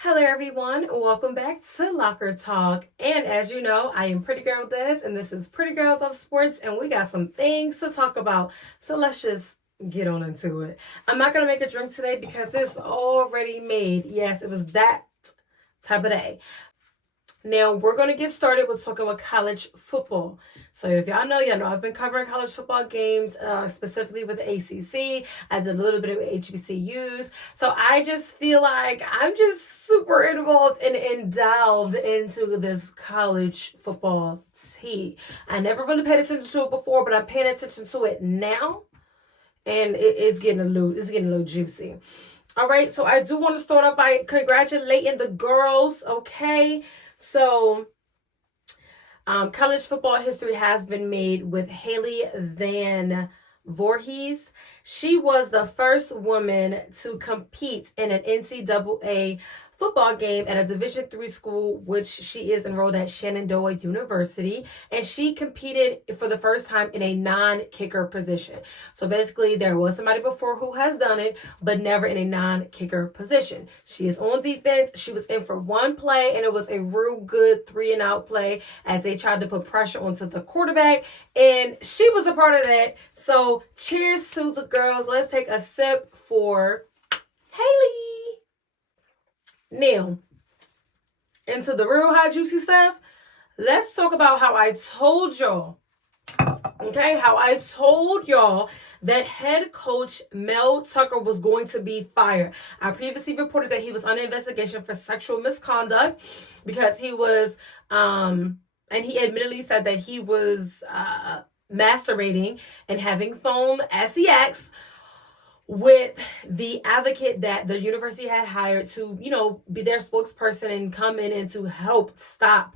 Hello everyone, welcome back to Locker Talk. And as you know, I am Pretty Girl Des, and this is Pretty Girls of Sports, and we got some things to talk about. So let's just get on into it. I'm not going to make a drink today because it's already made. Yes, it was that type of day. Now, we're going to get started with talking about college football. So if y'all know I've been covering college football games, specifically with the ACC. I did a little bit of HBCUs. So I just feel like I'm just super involved and delved into this college football tea. I never really paid attention to it before, but I'm paying attention to it now. And it's getting a little juicy. All right, so I do want to start off by congratulating the girls, okay? So, college football history has been made with Haley Van Voorhees. She was the first woman to compete in an NCAA football game at a Division III school, which she is enrolled at Shenandoah University, and she competed for the first time in a non-kicker position. So basically, there was somebody before who has done it, but never in a non-kicker position. She is on defense. She was in for one play, and it was a real good 3-and-out play as they tried to put pressure onto the quarterback, and she was a part of that. So cheers to the girls. Let's take a sip for Haley. Now, into the real hot juicy stuff, let's talk about how I told y'all, that head coach Mel Tucker was going to be fired. I previously reported that he was under investigation for sexual misconduct because he was, and he admittedly said that he was masturbating and having phone sex with the advocate that the university had hired to, be their spokesperson and come in and to help stop,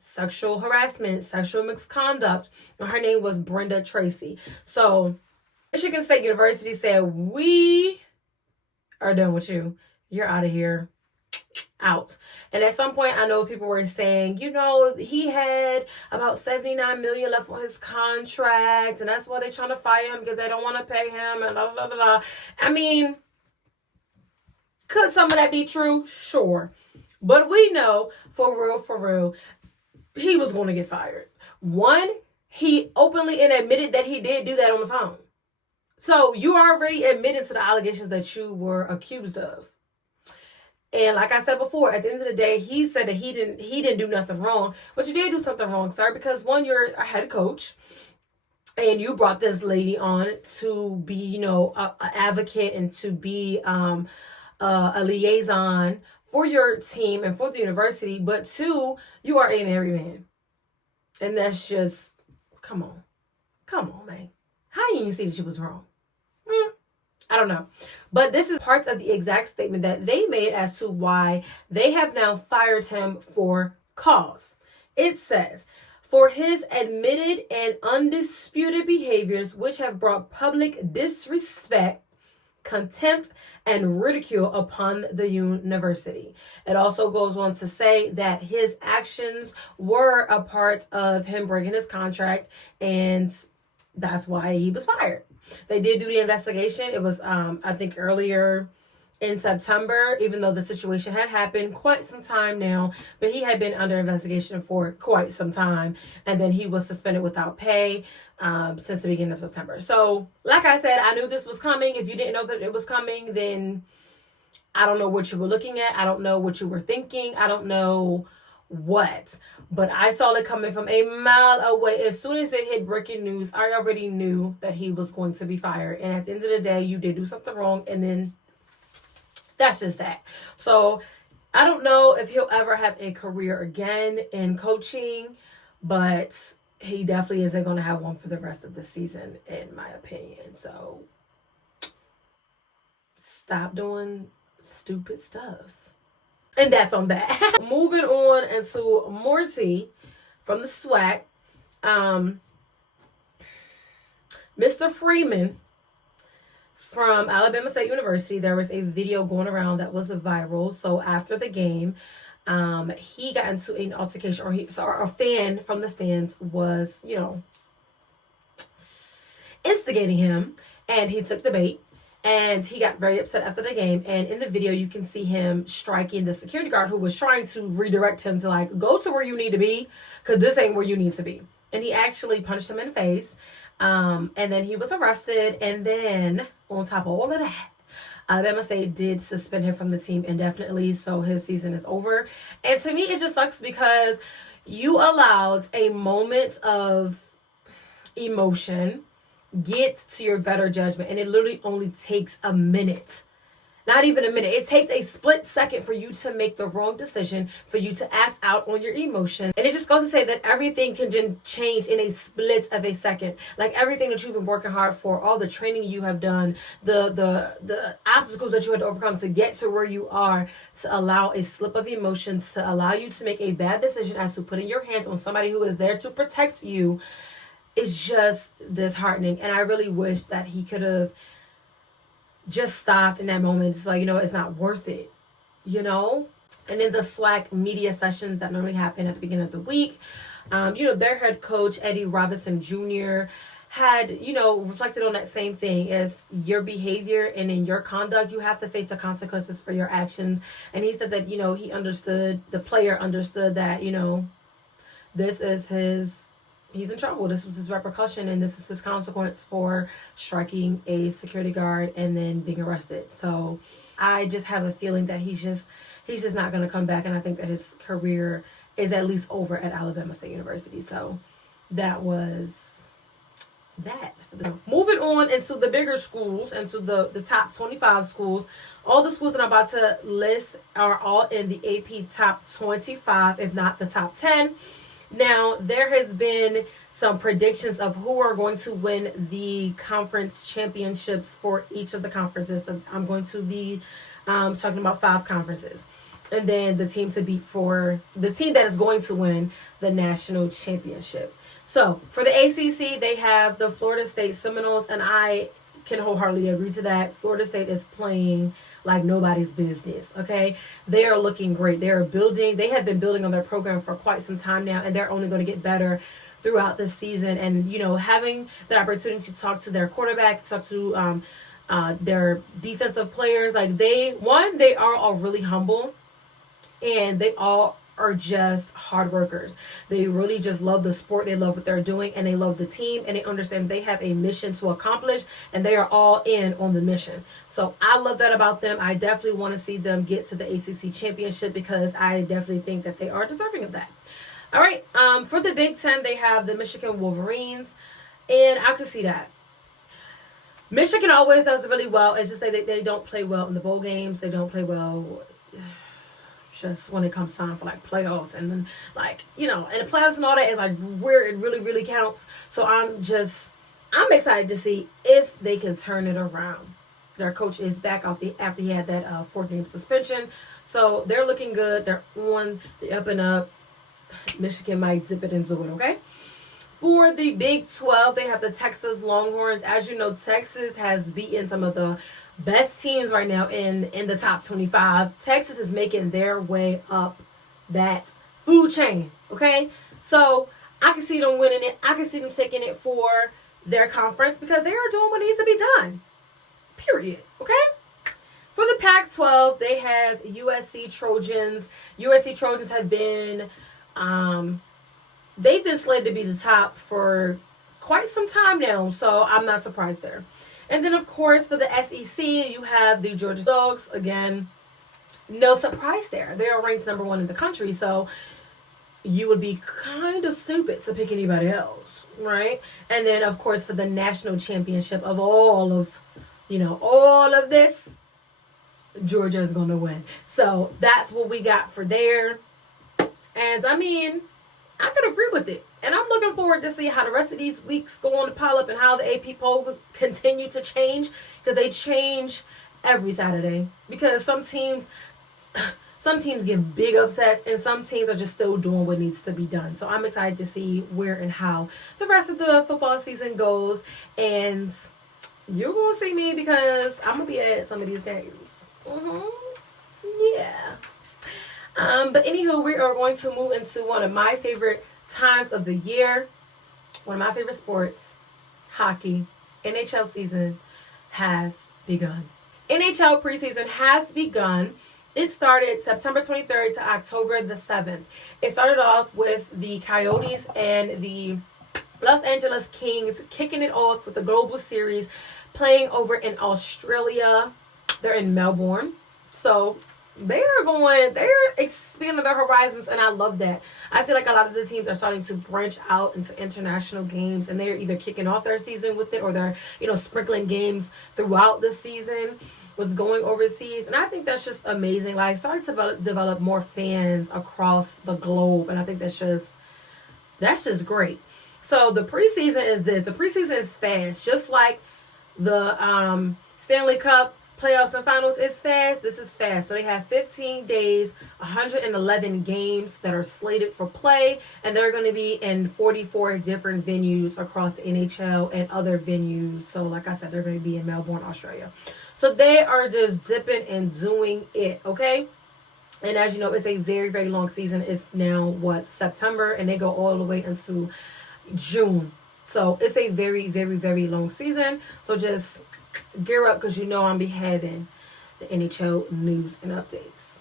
sexual harassment, sexual misconduct. And her name was Brenda Tracy. So Michigan State University said, we are done with you. You're out of here. Out. And at some point, I know people were saying, he had about $79 million left on his contract, and that's why they're trying to fire him because they don't want to pay him, and blah, blah, blah, blah. I mean, could some of that be true? Sure. But we know, for real, he was going to get fired. One, he openly and admitted that he did do that on the phone. So you already admitted to the allegations that you were accused of. And like I said before, at the end of the day, he said that he didn't do nothing wrong. But you did do something wrong, sir, because one, you're a head coach, and you brought this lady on to be, an advocate and to be a liaison for your team and for the university. But two, you are a married man, and that's just come on, man. How you even see that she was wrong? I don't know. But this is parts of the exact statement that they made as to why they have now fired him for cause. It says, for his admitted and undisputed behaviors, which have brought public disrespect, contempt, and ridicule upon the university. It also goes on to say that his actions were a part of him breaking his contract, and that's why he was fired. They did do the investigation. It was, I think, earlier in September, even though the situation had happened quite some time now, but he had been under investigation for quite some time, and then he was suspended without pay since the beginning of September. So, like I said, I knew this was coming. If you didn't know that it was coming, then I don't know what you were looking at. I don't know what you were thinking. I don't know what. But I saw it coming from a mile away. As soon as it hit breaking news, I already knew that he was going to be fired. And at the end of the day, you did do something wrong. And then that's just that. So I don't know if he'll ever have a career again in coaching, but he definitely isn't going to have one for the rest of the season, in my opinion. So stop doing stupid stuff. And that's on that. Moving on into more tea from the SWAC. Mr. Freeman from Alabama State University, there was a video going around that was viral. So after the game, he got into an altercation, or a fan from the stands was, instigating him, and he took the bait. And he got very upset after the game. And in the video, you can see him striking the security guard who was trying to redirect him to like, go to where you need to be, because this ain't where you need to be. And he actually punched him in the face. And then he was arrested. And then on top of all of that, Alabama State did suspend him from the team indefinitely. So his season is over. And to me, it just sucks because you allowed a moment of emotion get to your better judgment, and it literally only takes a minute, not even a minute. It takes a split second for you to make the wrong decision, for you to act out on your emotion. And it just goes to say that everything can change in a split of a second. Like everything that you've been working hard for, all the training you have done, the obstacles that you had to overcome to get to where you are, to allow a slip of emotions, to allow you to make a bad decision as to putting your hands on somebody who is there to protect you, is just disheartening. And I really wish that he could have just stopped in that moment. It's like, it's not worth it, And then the SWAC media sessions that normally happen at the beginning of the week, their head coach, Eddie Robinson Jr., had, reflected on that same thing as your behavior and in your conduct, you have to face the consequences for your actions. And he said that, he understood, the player understood that, this is he's in trouble. This was his repercussion, and this is his consequence for striking a security guard and then being arrested. So I just have a feeling that he's just not going to come back, and I think that his career is at least over at Alabama State University. So that was that. Moving on into the bigger schools, into the top 25 schools. All the schools that I'm about to list are all in the AP top 25, if not the top 10. Now, there has been some predictions of who are going to win the conference championships for each of the conferences. I'm going to be talking about 5 conferences. And then the team to beat for the team that is going to win the national championship. So, for the ACC, they have the Florida State Seminoles, and I can wholeheartedly agree to that. Florida State is playing like nobody's business, okay? They are looking great. They have been building on their program for quite some time now, and they're only going to get better throughout the season. And, having the opportunity to talk to their quarterback, talk to their defensive players, like they are all really humble, and they all are just hard workers. They really just love the sport. They love what they're doing, and they love the team, and they understand they have a mission to accomplish, and they are all in on the mission. So I love that about them. I definitely want to see them get to the ACC championship because I definitely think that they are deserving of that. All right. For the Big Ten, they have the Michigan Wolverines, and I could see that. Michigan always does really well. It's just that they don't play well in the bowl games. They don't play well just when it comes time for like playoffs, and then and the playoffs and all that is like where it really, really counts. So I'm excited to see if they can turn it around. Their coach is back after he had that 4-game suspension. So they're looking good. They're on the up and up. Michigan might zip it into it, okay? For the Big 12, they have the Texas Longhorns. As you know, Texas has beaten some of the best teams right now in the top 25. Texas is making their way up that food chain, okay? So I can see them winning it. I can see them taking it for their conference because they are doing what needs to be done, period, okay? For the Pac-12, they have USC Trojans. USC Trojans have been, they've been slated to be the top for quite some time now, so I'm not surprised there. And then, of course, for the SEC, you have the Georgia Dogs. Again, no surprise there. They are ranked number 1 in the country, so you would be kind of stupid to pick anybody else, right? And then, of course, for the national championship of all of this, Georgia is going to win. So that's what we got for there. And, I mean, I could agree with it. And I'm looking forward to see how the rest of these weeks go on to pile up and how the AP polls continue to change, because they change every Saturday. Because some teams give big upsets, and some teams are just still doing what needs to be done. So I'm excited to see where and how the rest of the football season goes. And you're going to see me because I'm going to be at some of these games. Yeah. But anywho, we are going to move into one of my favorite times of the year, one of my favorite sports, hockey. NHL season has begun. NHL preseason has begun. It started September 23rd to October the 7th. It started off with the Coyotes and the Los Angeles Kings kicking it off with the Global Series, playing over in Australia. They're in Melbourne. So they're expanding their horizons, and I love that. I feel like a lot of the teams are starting to branch out into international games, and they're either kicking off their season with it, or they're, sprinkling games throughout the season with going overseas. And I think that's just amazing. Like, starting to develop more fans across the globe, and I think that's just great. So the preseason is this. The preseason is fast, just like the Stanley Cup playoffs and finals is fast. This is fast. So they have 15 days, 111 games that are slated for play, and they're going to be in 44 different venues across the NHL and other venues. So like I said, they're going to be in Melbourne, Australia. So they are just dipping and doing it, okay? And as you know, it's a very, very long season. It's now, September, and they go all the way into June. So it's a very, very, very long season. So just gear up, because I'm be having the NHL news and updates.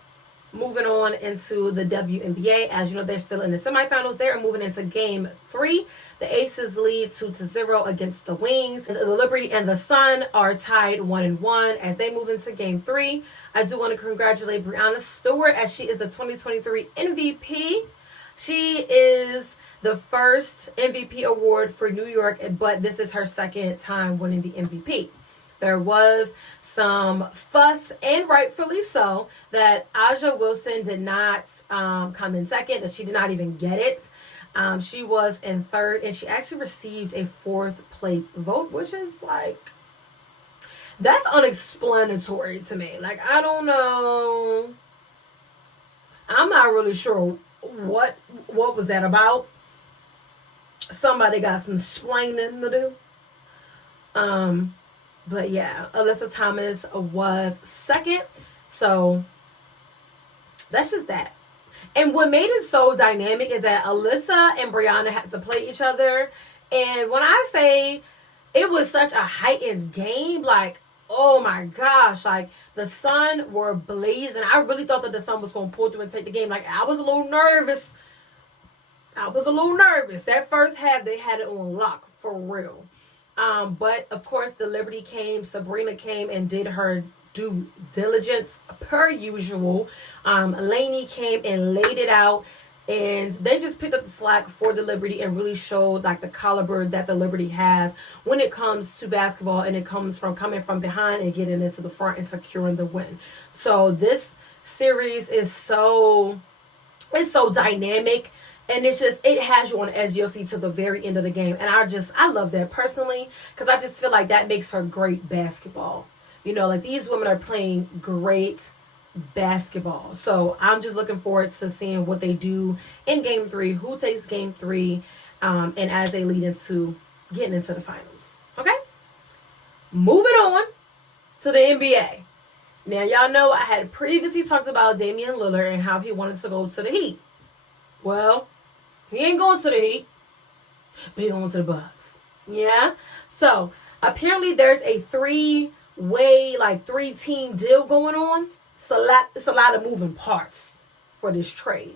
Moving on into the WNBA, as you know, they're still in the semifinals. They are moving into Game 3. The Aces lead 2-0 against the Wings. The Liberty and the Sun are tied 1-1 as they move into Game 3. I do want to congratulate Breanna Stewart, as she is the 2023 MVP. She is the first MVP award for New York, but this is her second time winning the MVP. There was some fuss, and rightfully so, that Aja Wilson did not come in second, that she did not even get it. She was in third, and she actually received a fourth place vote, which is that's unexplanatory to me. I don't know. I'm not really sure what was that about. Somebody got some explaining to do. But yeah, Alyssa Thomas was second. So that's just that. And what made it so dynamic is that Alyssa and Breanna had to play each other. And when I say it was such a heightened game, oh my gosh, the Sun were blazing. I really thought that the Sun was going to pull through and take the game. I was a little nervous. That first half, they had it on lock, for real. But of course, the Liberty came. Sabrina came and did her due diligence per usual. Lainey came and laid it out, and they just picked up the slack for the Liberty and really showed the caliber that the Liberty has when it comes to basketball, and it comes from coming from behind and getting into the front and securing the win. So this series is so dynamic. And it has you on edge, you'll see, to the very end of the game. And I love that personally, because I just feel like that makes her great basketball. These women are playing great basketball. So I'm just looking forward to seeing what they do in Game 3, who takes Game 3, and as they lead into getting into the finals. Okay? Moving on to the NBA. Now, y'all know I had previously talked about Damian Lillard and how he wanted to go to the Heat. Well, he ain't going to the Heat, but he's going to the Bucks. Yeah? So, apparently there's a three-way, 3-team deal going on. It's a lot of moving parts for this trade.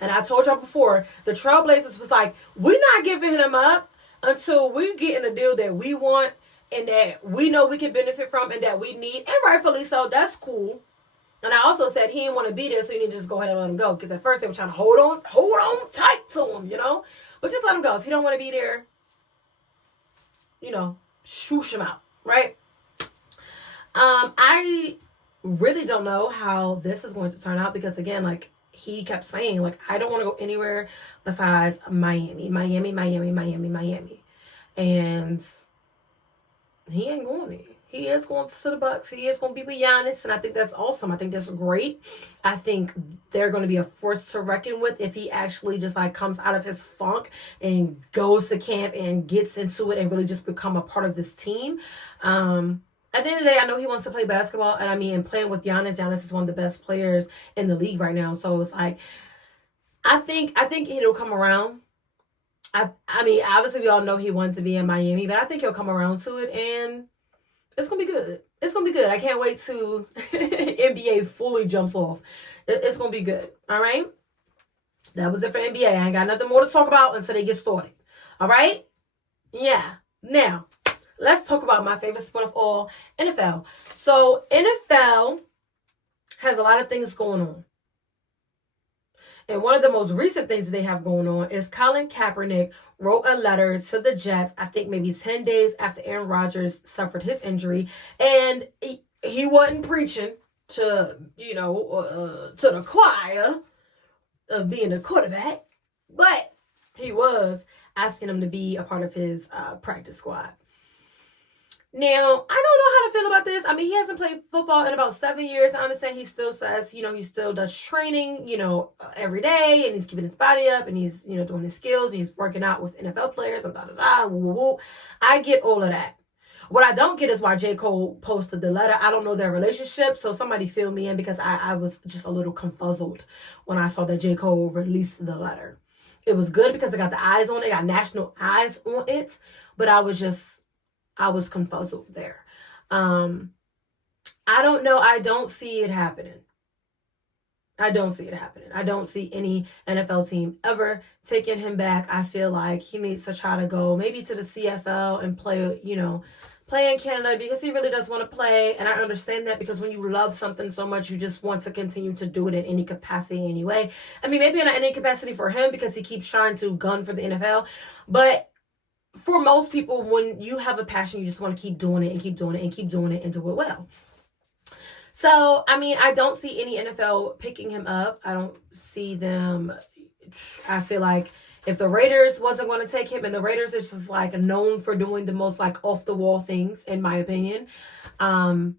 And I told y'all before, the Trailblazers was we're not giving him up until we get in a deal that we want and that we know we can benefit from and that we need. And rightfully so, that's cool. And I also said he didn't want to be there, so you need to just go ahead and let him go. Because at first they were trying to hold on tight to him, But just let him go. If he don't want to be there, shoosh him out, right? I really don't know how this is going to turn out, because again, he kept saying, I don't want to go anywhere besides Miami. And he ain't going there. He is going to the Bucks. He is going to be with Giannis, and I think that's awesome. I think that's great. I think they're going to be a force to reckon with if he actually just comes out of his funk and goes to camp and gets into it and really just become a part of this team. At the end of the day, I know he wants to play basketball, and playing with Giannis. Giannis is one of the best players in the league right now. So it's I think it'll come around. Obviously we all know he wants to be in Miami, but I think he'll come around to it, and it's going to be good. It's going to be good. I can't wait to NBA fully jumps off. It's going to be good. All right? That was it for NBA. I ain't got nothing more to talk about until they get started. All right? Yeah. Now, let's talk about my favorite sport of all, NFL. So, NFL has a lot of things going on. And one of the most recent things they have going on is Colin Kaepernick wrote a letter to the Jets, I think maybe 10 days after Aaron Rodgers suffered his injury. And he wasn't preaching to, to the choir of being a quarterback, but he was asking him to be a part of his practice squad. Now, I don't know how to feel about this. I mean, he hasn't played football in about 7 years. I understand he still says, he still does training, every day, and he's keeping his body up, and he's, doing his skills, and he's working out with NFL players, and woo. I get all of that. What I don't get is why J. Cole posted the letter. I don't know their relationship, so somebody fill me in, because I was just a little confuzzled when I saw that J. Cole released the letter. It was good because it got the eyes on it, got national eyes on it, but I was confuzzled there. I don't know. I don't see it happening. I don't see any NFL team ever taking him back. I feel like he needs to try to go maybe to the CFL and play in Canada, because he really does want to play. And I understand that, because when you love something so much, you just want to continue to do it in any capacity anyway. I mean, maybe not in any capacity for him, because he keeps trying to gun for the NFL. But for most people, when you have a passion, you just want to keep doing it and keep doing it and keep doing it and do it well. So, I mean, I don't see any NFL picking him up. I don't see them. I feel like if the Raiders wasn't going to take him, and the Raiders is just like known for doing the most like off the wall things, in my opinion. And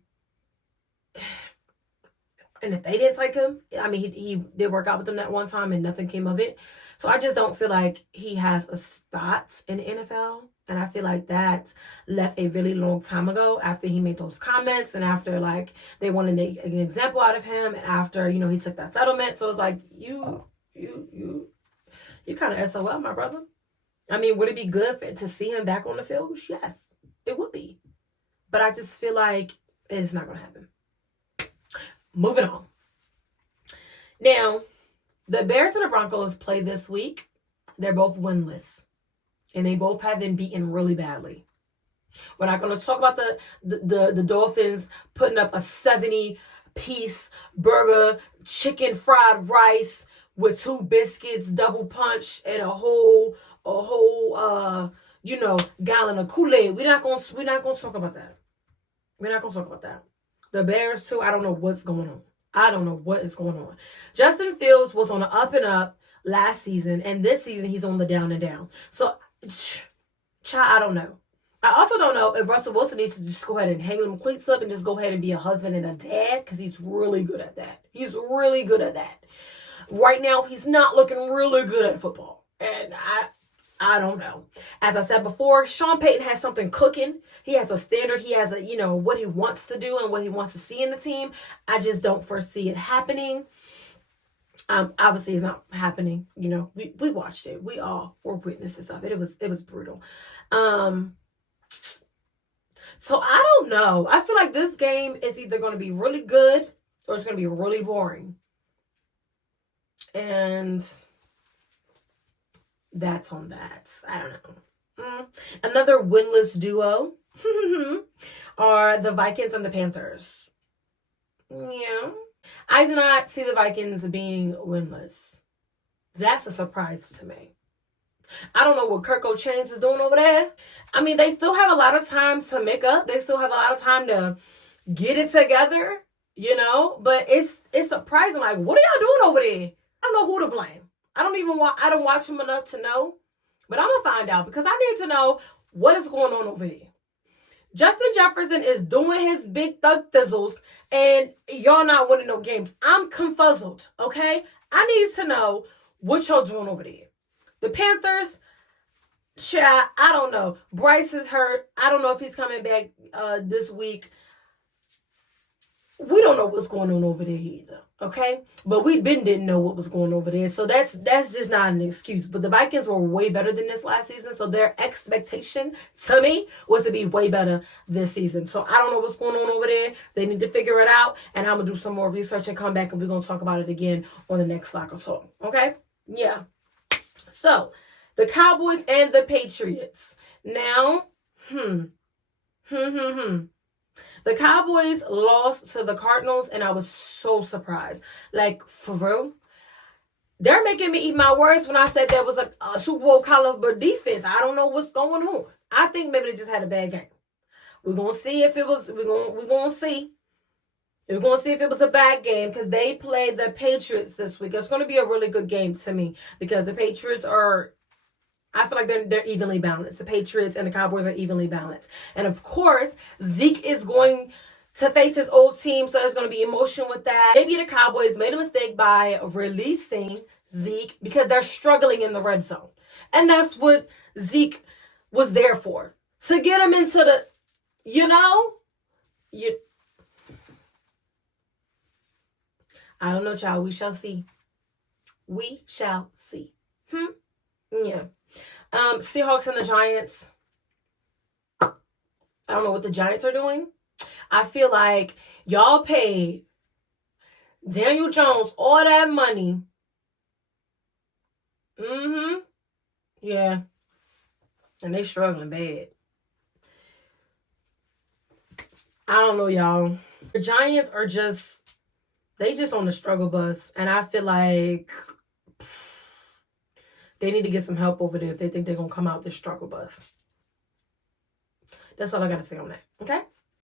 if they didn't take him, I mean, he did work out with them that one time and nothing came of it. So I just don't feel like he has a spot in the NFL. And I feel like that left a really long time ago, after he made those comments, and after like they wanted to make an example out of him, and after, he took that settlement. So it's like, you kind of SOL, my brother. I mean, would it be good to see him back on the field? Yes, it would be. But I just feel like it's not going to happen. Moving on. Now, the Bears and the Broncos play this week. They're both winless, and they both have been beaten really badly. We're not going to talk about the Dolphins putting up a 70-piece burger, chicken fried rice with 2 biscuits, double punch, and a whole gallon of Kool-Aid. We're not going to talk about that. We're not going to talk about that. The Bears too, I don't know what's going on. I don't know what is going on. Justin Fields was on the up and up last season, and this season he's on the down and down. So, child, I don't know. I also don't know if Russell Wilson needs to just go ahead and hang them cleats up and just go ahead and be a husband and a dad, because he's really good at that. He's really good at that. Right now, he's not looking really good at football. And I don't know. As I said before, Sean Payton has something cooking. He has a standard. He has what he wants to do and what he wants to see in the team. I just don't foresee it happening. Obviously it's not happening. We watched it. We all were witnesses of it. It was brutal. So I don't know. I feel like this game is either going to be really good or it's going to be really boring. And that's on that. I don't know. Another winless duo are the Vikings and the Panthers. Yeah. I do not see the Vikings being winless. That's a surprise to me. I don't know what Kirk Cousins is doing over there. I mean, they still have a lot of time to make up. They still have a lot of time to get it together, But it's surprising. Like, what are y'all doing over there? I don't know who to blame. I don't watch them enough to know. But I'm going to find out, because I need to know what is going on over there. Justin Jefferson is doing his big thug thizzles, and y'all not winning no games. I'm confuzzled, okay? I need to know what y'all doing over there. The Panthers, I don't know. Bryce is hurt. I don't know if he's coming back this week. We don't know what's going on over there either, Okay, but we didn't know what was going over there, so that's just not an excuse. But the Vikings were way better than this last season, so their expectation to me was to be way better this season. So I don't know what's going on over there. They need to figure it out, and I'm gonna do some more research and come back, and we're gonna talk about it again on the next Locker Talk. Okay, yeah. So the Cowboys and the Patriots now. The Cowboys lost to the Cardinals, and I was so surprised. Like, for real? They're making me eat my words when I said there was a Super Bowl caliber defense. I don't know what's going on. I think maybe they just had a bad game. We're going to see if it was, we're going to see. We're going to see if it was a bad game because they played the Patriots this week. It's going to be a really good game to me because the Patriots are, I feel like they're evenly balanced. The Patriots and the Cowboys are evenly balanced. And of course, Zeke is going to face his old team, so there's going to be emotion with that. Maybe the Cowboys made a mistake by releasing Zeke because they're struggling in the red zone. And that's what Zeke was there for. To get him into the, I don't know, child. We shall see. We shall see. Yeah. Seahawks and the Giants. I don't know what the Giants are doing. I feel like y'all paid Daniel Jones all that money. Yeah. And they struggling bad. I don't know, y'all. The Giants are just on the struggle bus. And I feel like they need to get some help over there if they think they're going to come out this struggle bus. That's all I got to say on that. Okay?